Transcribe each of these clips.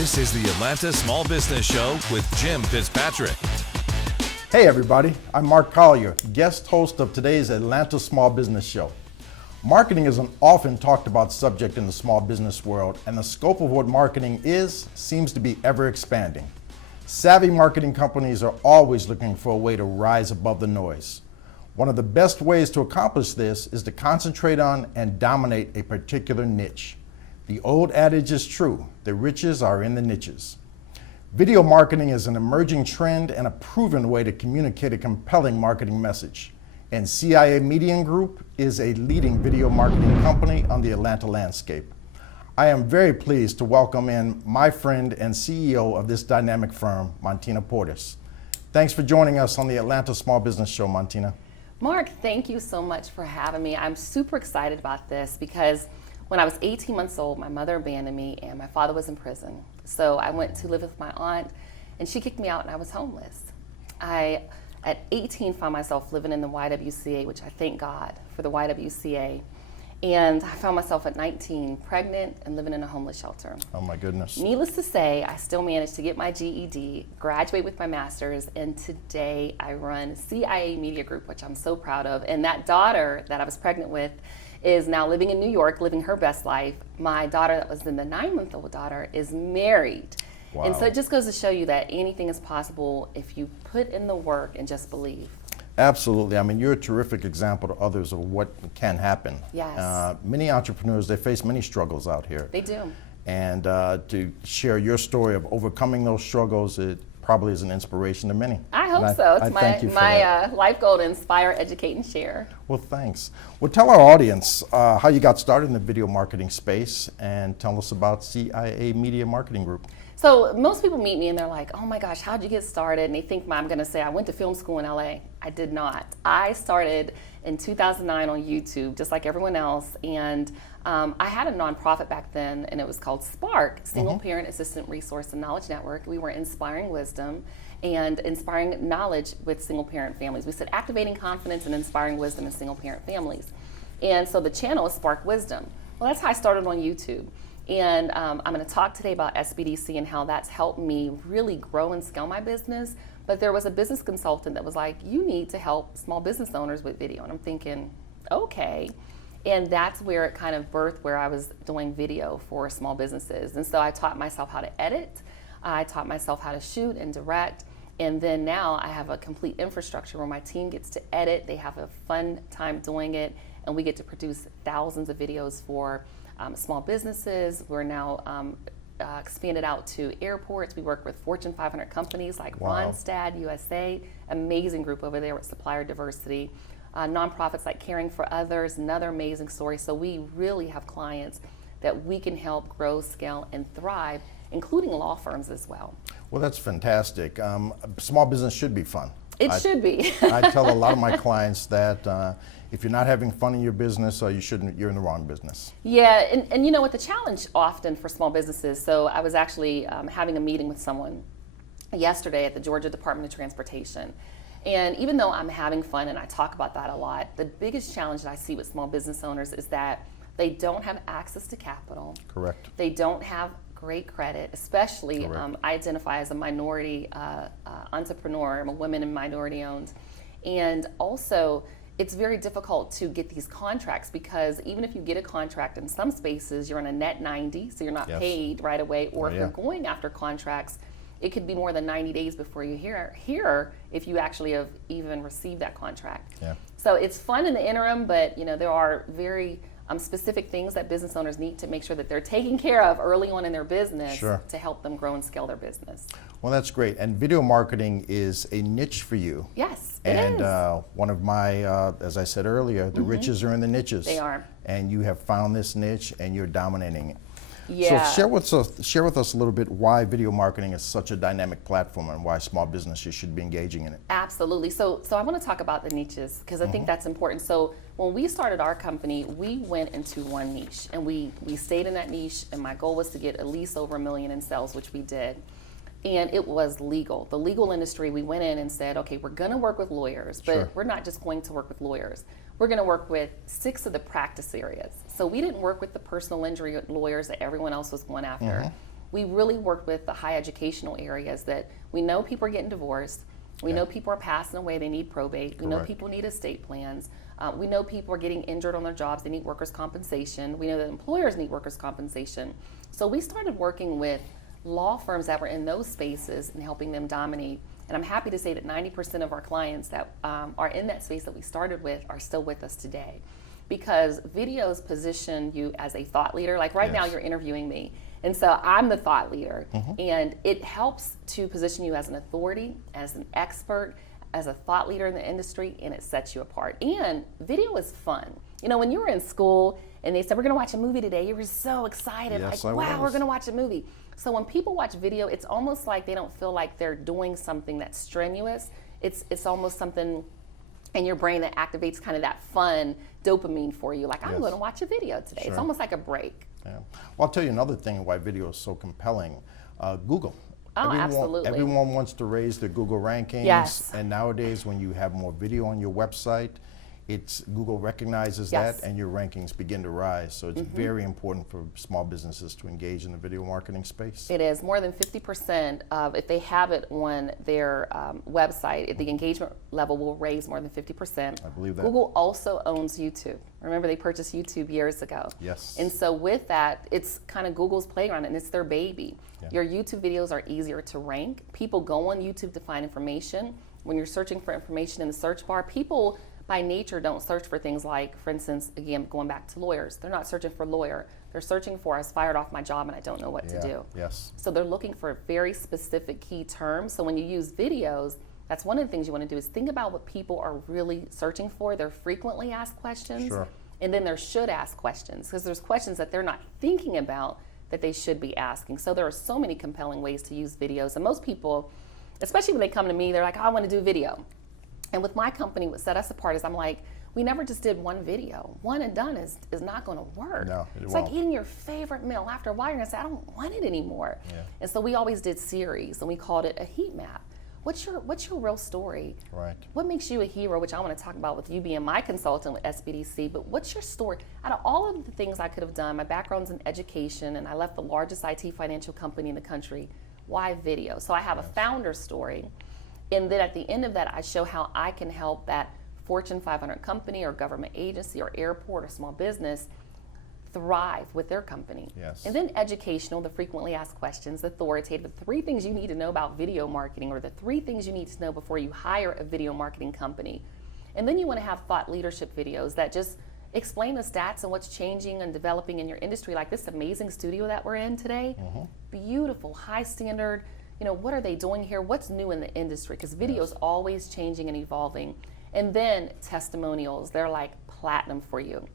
This is the Atlanta Small Business Show with Jim Fitzpatrick. Hey everybody, I'm Mark Collier, guest host of today's Atlanta Small Business Show. Marketing is an often talked about subject in the small business world, and the scope of what marketing seems to be ever expanding. Savvy marketing companies are always looking for a way to rise above the noise. One of the best ways to accomplish this is to concentrate on and dominate a particular niche. The old adage is true, the riches are in the niches. Video marketing is an emerging trend and a proven way to communicate a compelling marketing message. And CIA Media Group is a leading video marketing company on the Atlanta landscape. I am very pleased to welcome in my friend and CEO of this dynamic firm, Montina Portis. Thanks for joining us on the Atlanta Small Business Show, Montina. Mark, thank you so much for having me. I'm super excited about this because when I was 18 months old, my mother abandoned me and my father was in prison. So I went to live with my aunt and she kicked me out and I was homeless. I, at 18, found myself living in the YWCA, which I thank God for the YWCA. And I found myself at 19 pregnant and living in a homeless shelter. Oh my goodness. Needless to say, I still managed to get my GED, graduate with my master's, and today I run CIA Media Group, which I'm so proud of. And that daughter that I was pregnant with is now living in New York, living her best life. My daughter that was in the 9-month-old daughter is married. Wow. And so it just goes to show you that anything is possible if you put in the work and just believe. Absolutely. I mean, you're a terrific example to others of what can happen. Yes. Many entrepreneurs, they face many struggles out here. They do. And to share your story of overcoming those struggles, it probably is an inspiration to many. I hope so. It's my life goal to inspire, educate, and share. Well, thanks. Well, tell our audience how you got started in the video marketing space and tell us about CIA Media Marketing Group. So most people meet me and they're like, oh my gosh, how'd you get started? And they think I'm going to say, I went to film school in LA. I did not. I started in 2009 on YouTube, just like everyone else. And I had a nonprofit back then, and it was called Spark, Single Parent Assistant Resource and Knowledge Network. We were inspiring wisdom and inspiring knowledge with single parent families. We said activating confidence and inspiring wisdom in single parent families. And so the channel is Spark Wisdom. Well, that's how I started on YouTube. And I'm going to talk today about SBDC and how that's helped me really grow and scale my business. But there was a business consultant that was like, you need to help small business owners with video. And I'm thinking, okay. And that's where it kind of birthed where I was doing video for small businesses. And so I taught myself how to edit. I taught myself how to shoot and direct. And then now I have a complete infrastructure where my team gets to edit. They have a fun time doing it. And we get to produce thousands of videos for small businesses. We're now expanded out to airports. We work with Fortune 500 companies like Ronstadt, USA, amazing group over there with supplier diversity. Nonprofits like Caring for Others, another amazing story. So we really have clients that we can help grow, scale, and thrive, including law firms as well. Well, that's fantastic. Small business should be fun. It should be. I tell a lot of my clients that if you're not having fun in your business, you're in the wrong business. Yeah, and you know what, the challenge often for small businesses, so I was actually having a meeting with someone yesterday at the Georgia Department of Transportation. And even though I'm having fun and I talk about that a lot, the biggest challenge that I see with small business owners is that they don't have access to capital. Correct. They don't have great credit, especially I identify as a minority entrepreneur. I'm a woman and minority owned. And also, it's very difficult to get these contracts because even if you get a contract in some spaces, you're on a net 90, so you're not paid right away. Or if you're going after contracts, it could be more than 90 days before you hear if you actually have even received that contract. Yeah. So it's fun in the interim, but you know there are very specific things that business owners need to make sure that they're taking care of early on in their business to help them grow and scale their business. Well, that's great. And video marketing is a niche for you. Yes, it is. One of my, as I said earlier, the riches are in the niches. They are. And you have found this niche and you're dominating it. Yeah. So share with us a little bit why video marketing is such a dynamic platform and why small businesses should be engaging in it. Absolutely. So I want to talk about the niches because I think that's important. So when we started our company, we went into one niche and we stayed in that niche, and my goal was to get at least over $1 million in sales, which we did. And it was legal. The legal industry, we went in and said, okay, we're going to work with lawyers, but we're not just going to work with lawyers. We're going to work with 6 of the practice areas. So we didn't work with the personal injury lawyers that everyone else was going after. we really worked with the high educational areas that we know people are getting divorced. We know people are passing away, they need probate. We know people need estate plans. We know people are getting injured on their jobs, they need workers' compensation. We know that employers need workers' compensation. So we started working with law firms that were in those spaces and helping them dominate. And I'm happy to say that 90% of our clients that are in that space that we started with are still with us today. Because videos position you as a thought leader. Like right now you're interviewing me. And so I'm the thought leader, and it helps to position you as an authority, as an expert, as a thought leader in the industry, and it sets you apart. And video is fun. You know, when you were in school and they said, we're gonna watch a movie today, you were so excited, Yes, like, I wow, was. we're gonna watch a movie. So when people watch video, it's almost like they don't feel like they're doing something that's strenuous. It's almost something in your brain that activates kind of that fun dopamine for you. Like, I'm gonna watch a video today. It's almost like a break. Yeah. Well, I'll tell you another thing why video is so compelling. Google. Oh, absolutely. Everyone wants to raise their Google rankings. Yes. And nowadays, when you have more video on your website, Google recognizes that, and your rankings begin to rise. So it's very important for small businesses to engage in the video marketing space. It is. More than 50% of, if they have it on their website, the engagement level will raise more than 50%. I believe that. Google also owns YouTube. Remember, they purchased YouTube years ago. Yes. And so with that, it's kind of Google's playground, and it's their baby. Your YouTube videos are easier to rank. People go on YouTube to find information. When you're searching for information in the search bar, people by nature don't search for things like, for instance, again, going back to lawyers, they're not searching for lawyer. They're searching for, I was fired off my job and I don't know what to do. Yes. So they're looking for very specific key terms. So when you use videos, that's one of the things you want to do is think about what people are really searching for. They're frequently asked questions, and then they're should ask questions, because there's questions that they're not thinking about that they should be asking. So there are so many compelling ways to use videos. And most people, especially when they come to me, they're like, oh, I want to do video. And with my company, what set us apart is I'm like, we never just did one video. One and done is not going to work. No, it's like eating your favorite meal. After a while, you're going to say, I don't want it anymore. And so we always did series, and we called it a heat map. What's your real story? Right. What makes you a hero, which I want to talk about with you being my consultant with SBDC, but what's your story? Out of all of the things I could have done, my background's in education, and I left the largest IT financial company in the country. Why video? So I have a founder story. And then at the end of that, I show how I can help that Fortune 500 company or government agency or airport or small business thrive with their company. Yes. And then educational, the frequently asked questions, the authoritative, the 3 things you need to know about video marketing, or the 3 things you need to know before you hire a video marketing company. And then you want to have thought leadership videos that just explain the stats and what's changing and developing in your industry, like this amazing studio that we're in today. Beautiful, high standard. You know, what are they doing here? What's new in the industry? Because video is always changing and evolving. And then testimonials, they're like platinum for you.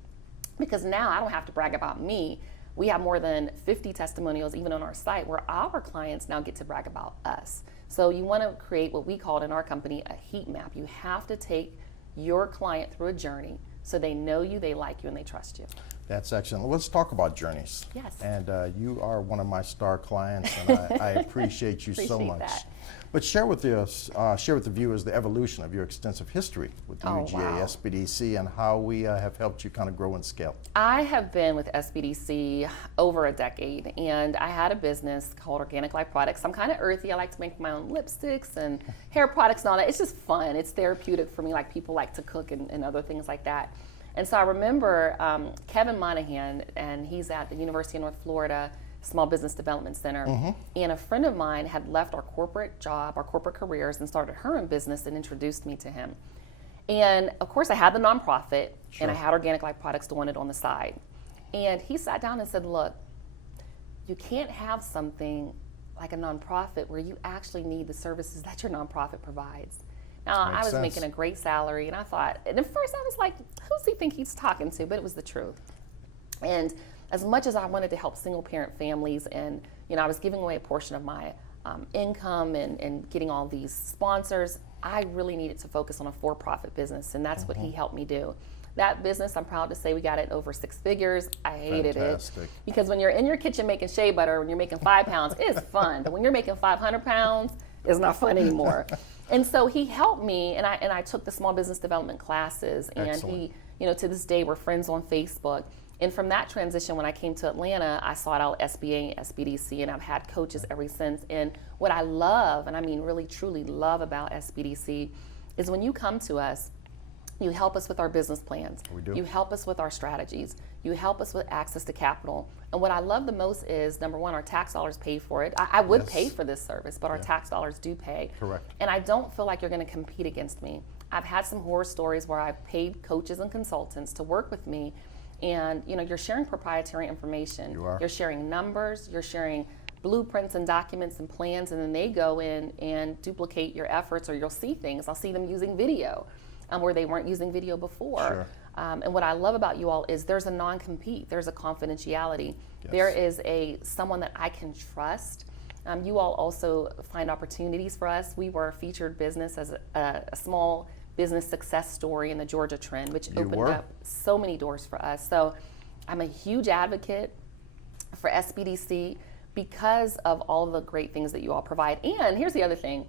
Because now I don't have to brag about me. We have more than 50 testimonials even on our site where our clients now get to brag about us. So you want to create what we call in our company a heat map. You have to take your client through a journey so they know you, they like you, and they trust you. That's excellent. Let's talk about journeys. Yes. And you are one of my star clients, and I appreciate you so much. That. But share with the viewers the evolution of your extensive history with the UGA SBDC and how we have helped you kind of grow and scale. I have been with SBDC over a decade, and I had a business called Organic Life Products. I'm kind of earthy. I like to make my own lipsticks and hair products and all that. It's just fun. It's therapeutic for me, like people like to cook and other things like that. And so I remember Kevin Monahan, and he's at the University of North Florida Small Business Development Center. And a friend of mine had left our corporate job, our corporate careers, and started her own business and introduced me to him. And of course, I had the nonprofit, and I had Organic Life Products doing it on the side. And he sat down and said, look, you can't have something like a nonprofit where you actually need the services that your nonprofit provides. Now, I was making a great salary, and I thought, and at first I was like, who's he think he's talking to? But it was the truth. And as much as I wanted to help single parent families, and I was giving away a portion of my income and getting all these sponsors, I really needed to focus on a for-profit business, and that's what he helped me do. That business, I'm proud to say we got it over 6 figures. I hated it. Because when you're in your kitchen making shea butter, when you're making 5 pounds, it's fun. But when you're making 500 pounds, it's not fun anymore. And so he helped me, and I took the small business development classes, and he, to this day, we're friends on Facebook. And from that transition, when I came to Atlanta, I sought out SBA and SBDC, and I've had coaches ever since. And what I love, and I mean really truly love about SBDC, is when you come to us, you help us with our business plans. We do. You help us with our strategies. You help us with access to capital. And what I love the most is, number one, our tax dollars pay for it. I would Yes. pay for this service, but our tax dollars do pay. Correct. And I don't feel like you're going to compete against me. I've had some horror stories where I've paid coaches and consultants to work with me, and you're sharing proprietary information. You are. You're sharing numbers. You're sharing blueprints and documents and plans, and then they go in and duplicate your efforts, or you'll see things. I'll see them using video where they weren't using video before. Sure. And what I love about you all is there's a non-compete, there's a confidentiality. Yes. There is someone that I can trust. You all also find opportunities for us. We were a featured business as a small business success story in the Georgia Trend, which opened up so many doors for us. So I'm a huge advocate for SBDC because of all the great things that you all provide. And here's the other thing.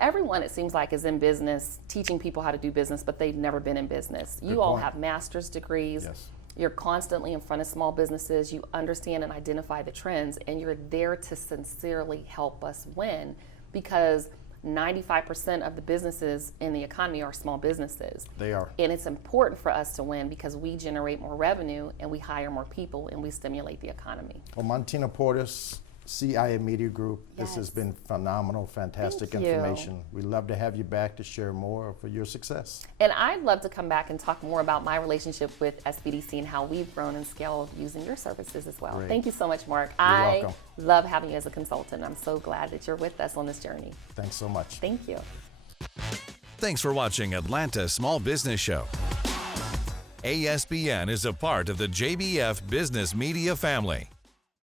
Everyone, it seems like, is in business, teaching people how to do business, but they've never been in business. You all have master's degrees. Yes. You're constantly in front of small businesses. You understand and identify the trends, and you're there to sincerely help us win, because 95% of the businesses in the economy are small businesses. They are. And it's important for us to win because we generate more revenue and we hire more people and we stimulate the economy. Well, Montina Portis, CIA Media Group, this Yes. has been phenomenal, fantastic Thank you. information. We'd love to have you back to share more for your success. And I'd love to come back and talk more about my relationship with SBDC and how we've grown and scaled using your services as well. Great. Thank you so much, Mark. You're welcome. Love having you as a consultant. I'm so glad that you're with us on this journey. Thanks so much. Thank you. Thanks for watching Atlanta Small Business Show. ASBN is a part of the JBF Business Media family.